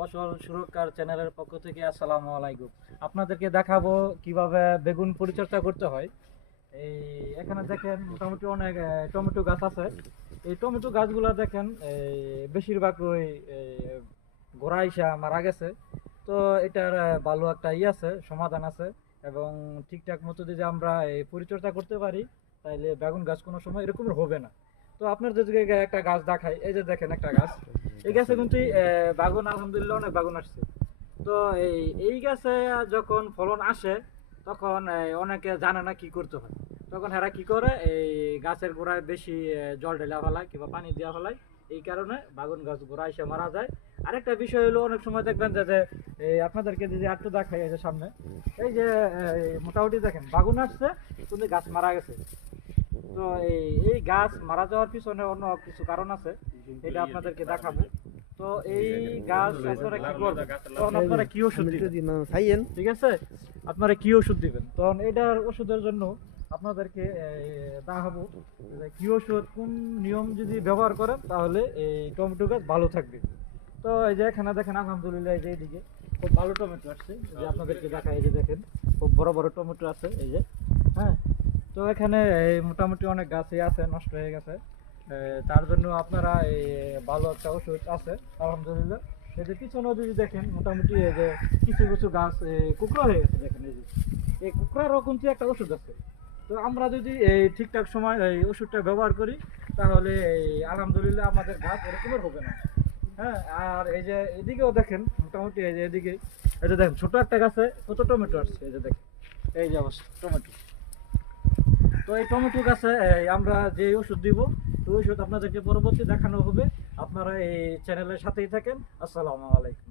ফসল সুরক্ষার চ্যানেলের পক্ষ থেকে আসসালামু আলাইকুম। আপনাদেরকে দেখাবো কিভাবে বেগুন পরিচর্যা করতে হয়। এই এখানে দেখেন মোটামুটি অনেক টমেটো গাছ আছে। এই টমেটো গাছগুলা দেখেন বেশিরভাগ ওই গোড়া ইসা মারা গেছে। তো এটার ভালো একটা আছে, সমাধান আছে, এবং ঠিকঠাক মতো যদি আমরা এই পরিচর্যা করতে পারি তাহলে বেগুন গাছ কোনো সময় এরকম হবে না। তো আপনার যদি একটা গাছ দেখাই, এই যে দেখেন একটা গাছ, এই গাছে কিন্তু বাগুন আলহামদুলিল্লাহ অনেক বাগুন আসছে। তো এই গাছে যখন ফলন আসে তখন অনেকে জানে না কি করতে হয়। তখন এরা কি করে, এই গাছের গোড়ায় বেশি জল ঢেলা ফেলায় কিংবা পানি দেওয়া ফেলায়, এই কারণে বাগুন গাছ গোড়া এসে মারা যায়। আরেকটা বিষয় হলো, অনেক সময় দেখবেন যে আপনাদেরকে যদি একটু দেখাই, এই যে সামনে এই যে মোটামুটি দেখেন বাগুন আসছে কিন্তু গাছ মারা গেছে। তো এই গাছ মারা যাওয়ার পিছনে অন্য কিছু কারণ আছে, এটা আপনাদেরকে দেখাবো। তো এই গাছ আপনারা কি করবেন, তখন আপনারা কি ওষুধ দিবেন, ঠিক আছে? আপনারা কি ওষুধ দিবেন, তখন এটার ওষুধের জন্য আপনাদেরকে দেখাবো যে কি ওষুধ কোন নিয়ম যদি ব্যবহার করেন তাহলে এই টমেটো গাছ ভালো থাকবে। তো এই যে এখানে দেখেন আলহামদুলিল্লাহ এই যে এইদিকে খুব ভালো টমেটো আসছে, যে আপনাদেরকে দেখাই, এই যে দেখেন খুব বড় বড় টমেটো আছে এই যে। হ্যাঁ, তো এখানে এই মোটামুটি অনেক গাছই আছে নষ্ট হয়ে গেছে। তার জন্য আপনারা এই ভালো একটা ওষুধ আছে আলহামদুলিল্লাহ। এই যে পিছনেও যদি দেখেন মোটামুটি এই যে কিছু কিছু গাছ কুকড়া হয়ে গেছে, দেখেন এই যে এই কুকড়ারও কিন্তু একটা ওষুধ আছে। তো আমরা যদি এই ঠিকঠাক সময় এই ওষুধটা ব্যবহার করি তাহলে এই আলহামদুলিল্লাহ আমাদের গাছ এরকমের হবে না। হ্যাঁ, আর এই যে এদিকেও দেখেন মোটামুটি এই যে এদিকে এই যে দেখেন ছোট একটা গাছে কত টমেটো আসছে, এই যে দেখেন এই যে অবস্থা টমেটো। তো এই টমেটো গাছে আমরা যে ওষুধ দিব, তো ওষুধ আপনাদেরকে পরবর্তী দেখানো হবে। আপনারা এই চ্যানেলের সাথেই থাকেন। আসসালামু আলাইকুম।